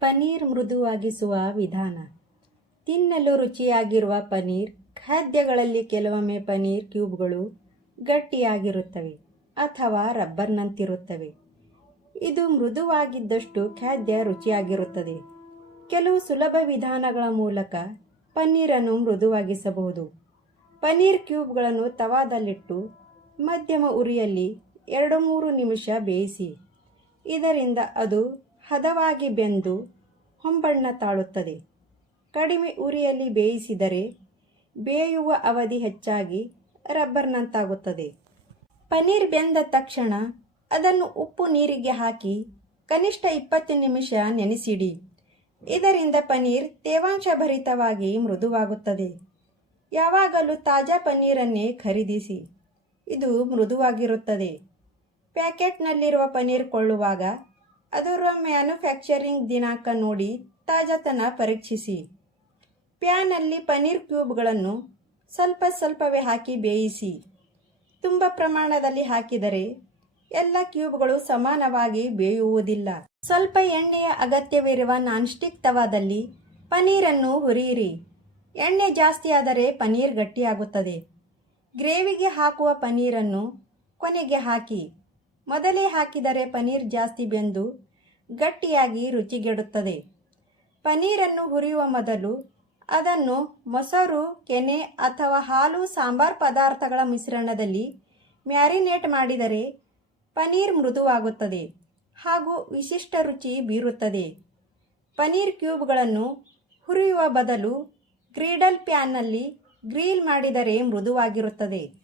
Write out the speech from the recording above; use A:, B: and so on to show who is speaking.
A: ಪನೀರ್ ಮೃದುವಾಗಿಸುವ ವಿಧಾನ. ತಿನ್ನಲು ರುಚಿಯಾಗಿರುವ ಪನೀರ್, ಖಾದ್ಯಗಳಲ್ಲಿ ಕೆಲವೊಮ್ಮೆ ಪನೀರ್ ಕ್ಯೂಬ್ಗಳು ಗಟ್ಟಿಯಾಗಿರುತ್ತವೆ ಅಥವಾ ರಬ್ಬರ್ನಂತಿರುತ್ತವೆ. ಇದು ಮೃದುವಾಗಿದ್ದಷ್ಟು ಖಾದ್ಯ ರುಚಿಯಾಗಿರುತ್ತದೆ. ಕೆಲವು ಸುಲಭ ವಿಧಾನಗಳ ಮೂಲಕ ಪನ್ನೀರನ್ನು ಮೃದುವಾಗಿಸಬಹುದು. ಪನೀರ್ ಕ್ಯೂಬ್ಗಳನ್ನು ತವಾದಲ್ಲಿಟ್ಟು ಮಧ್ಯಮ ಉರಿಯಲ್ಲಿ ಎರಡು ಮೂರು ನಿಮಿಷ ಬೇಯಿಸಿ, ಇದರಿಂದ ಅದು ಹದವಾಗಿ ಬೆಂದು ಹೊಂಬಣ್ಣ ತಾಳುತ್ತದೆ. ಕಡಿಮೆ ಉರಿಯಲ್ಲಿ ಬೇಯಿಸಿದರೆ ಬೇಯುವ ಅವಧಿ ಹೆಚ್ಚಾಗಿ ರಬ್ಬರ್ನಂತಾಗುತ್ತದೆ. ಪನೀರ್ ಬೆಂದ ತಕ್ಷಣ ಅದನ್ನು ಉಪ್ಪು ನೀರಿಗೆ ಹಾಕಿ ಕನಿಷ್ಠ ಇಪ್ಪತ್ತು ನಿಮಿಷ ನೆನೆಸಿಡಿ. ಇದರಿಂದ ಪನೀರ್ ತೇವಾಂಶ ಭರಿತವಾಗಿ ಮೃದುವಾಗುತ್ತದೆ. ಯಾವಾಗಲೂ ತಾಜಾ ಪನ್ನೀರನ್ನೇ ಖರೀದಿಸಿ. ಇದು ಮೃದುವಾಗಿರುತ್ತದೆ. ಪ್ಯಾಕೆಟ್ನಲ್ಲಿರುವ ಪನೀರ್ ಕೊಳ್ಳುವಾಗ ಅದರ ಮ್ಯಾನುಫ್ಯಾಕ್ಚರಿಂಗ್ ದಿನಾಂಕ ನೋಡಿ ತಾಜಾತನ ಪರೀಕ್ಷಿಸಿ. ಪ್ಯಾನಲ್ಲಿ ಪನೀರ್ ಕ್ಯೂಬ್ಗಳನ್ನು ಸ್ವಲ್ಪ ಸ್ವಲ್ಪವೇ ಹಾಕಿ ಬೇಯಿಸಿ. ತುಂಬ ಪ್ರಮಾಣದಲ್ಲಿ ಹಾಕಿದರೆ ಎಲ್ಲ ಕ್ಯೂಬ್ಗಳು ಸಮಾನವಾಗಿ ಬೇಯುವುದಿಲ್ಲ. ಸ್ವಲ್ಪ ಎಣ್ಣೆಯ ಅಗತ್ಯವಿರುವ ನಾನ್ಸ್ಟಿಕ್ ತವಾದಲ್ಲಿ ಪನೀರನ್ನು ಹುರಿಯಿರಿ. ಎಣ್ಣೆ ಜಾಸ್ತಿಯಾದರೆ ಪನೀರ್ ಗಟ್ಟಿಯಾಗುತ್ತದೆ. ಗ್ರೇವಿಗೆ ಹಾಕುವ ಪನೀರನ್ನು ಕೊನೆಗೆ ಹಾಕಿ. ಮೊದಲೇ ಹಾಕಿದರೆ ಪನೀರ್ ಜಾಸ್ತಿ ಬೆಂದು ಗಟ್ಟಿಯಾಗಿ ರುಚಿಗೆಡುತ್ತದೆ. ಪನೀರನ್ನು ಹುರಿಯುವ ಮೊದಲು ಅದನ್ನು ಮೊಸರು, ಕೆನೆ ಅಥವಾ ಹಾಲು ಸಾಂಬಾರ್ ಪದಾರ್ಥಗಳ ಮಿಶ್ರಣದಲ್ಲಿ ಮ್ಯಾರಿನೇಟ್ ಮಾಡಿದರೆ ಪನೀರ್ ಮೃದುವಾಗುತ್ತದೆ ಹಾಗೂ ವಿಶಿಷ್ಟ ರುಚಿ ಬೀರುತ್ತದೆ. ಪನೀರ್ ಕ್ಯೂಬ್ಗಳನ್ನು ಹುರಿಯುವ ಬದಲು ಗ್ರೀಡಲ್ ಪ್ಯಾನ್ನಲ್ಲಿ ಗ್ರೀಲ್ ಮಾಡಿದರೆ ಮೃದುವಾಗಿರುತ್ತದೆ.